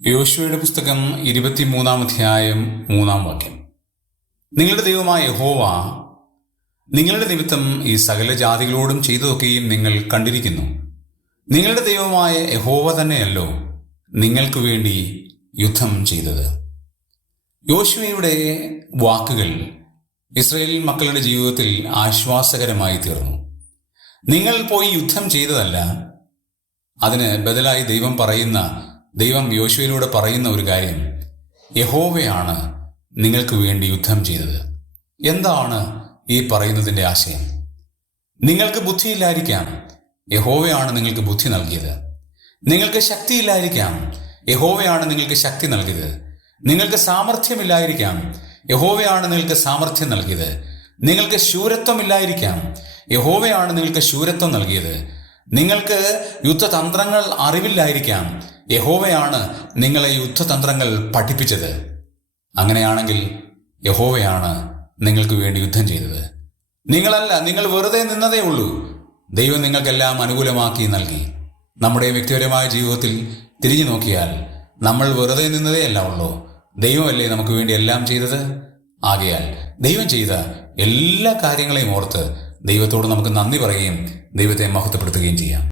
യോശുവയുടെ പുസ്തകം 23 അധ്യായം 3 നിങ്ങളുടെ ദൈവമായ യഹോവ നിങ്ങളുടെ നിമിത്തം ഈ സകല ജാതികളോടും ചെയ്തതൊക്കെയും നിങ്ങൾ കണ്ടിരിക്കുന്നു. നിങ്ങളുടെ ദൈവമായ യഹോവ തന്നെയല്ലോ നിങ്ങൾക്ക് വേണ്ടി യുദ്ധം ചെയ്തത്. യോശുവയുടെ വാക്കുകൾ ഇസ്രായേൽ മക്കളുടെ ജീവിതത്തിൽ ആശ്വാസകരമായി തീർന്നു. നിങ്ങൾ പോയി യുദ്ധം ചെയ്തതല്ല, അതിന് ബദലായി ദൈവം യോശുവയിലൂടെ പറയുന്ന ഒരു കാര്യം, യഹോവയാണ് നിങ്ങൾക്ക് വേണ്ടി യുദ്ധം ചെയ്തത്. എന്താണ് ഈ പറയുന്നതിൻ്റെ ആശയം? നിങ്ങൾക്ക് ബുദ്ധിയില്ലായിരിക്കാം, യഹോവയാണ് നിങ്ങൾക്ക് ബുദ്ധി നൽകിയത്. നിങ്ങൾക്ക് ശക്തിയില്ലായിരിക്കാം, യഹോവയാണ് നിങ്ങൾക്ക് ശക്തി നൽകിയത്. നിങ്ങൾക്ക് സാമർഥ്യമില്ലായിരിക്കാം, യഹോവയാണ് നിങ്ങൾക്ക് സാമർഥ്യം നൽകിയത്. നിങ്ങൾക്ക് ശൂരത്വമില്ലായിരിക്കാം, യഹോവയാണ് നിങ്ങൾക്ക് ശൂരത്വം നൽകിയത്. നിങ്ങൾക്ക് യുദ്ധതന്ത്രങ്ങൾ അറിവില്ലായിരിക്കാം, യഹോവയാണ് നിങ്ങളെ യുദ്ധതന്ത്രങ്ങൾ പഠിപ്പിച്ചത്. അങ്ങനെയാണെങ്കിൽ യഹോവയാണ് നിങ്ങൾക്ക് വേണ്ടി യുദ്ധം ചെയ്തത്. നിങ്ങളല്ല, നിങ്ങൾ വെറുതെ നിന്നതേ ഉള്ളൂ. ദൈവം നിങ്ങൾക്കെല്ലാം അനുകൂലമാക്കി നൽകി. നമ്മുടെ വ്യക്തിപരമായ ജീവിതത്തിൽ തിരിഞ്ഞു നോക്കിയാൽ നമ്മൾ വെറുതെ നിന്നതേ അല്ല ഉള്ളൂ. ദൈവമല്ലേ നമുക്ക് വേണ്ടി എല്ലാം ചെയ്തത്. ആകയാൽ ദൈവം ചെയ്ത എല്ലാ കാര്യങ്ങളെയും ഓർത്ത് ദൈവത്തോട് നമുക്ക് നന്ദി പറയുകയും ദൈവത്തെ മഹത്വപ്പെടുത്തുകയും ചെയ്യാം.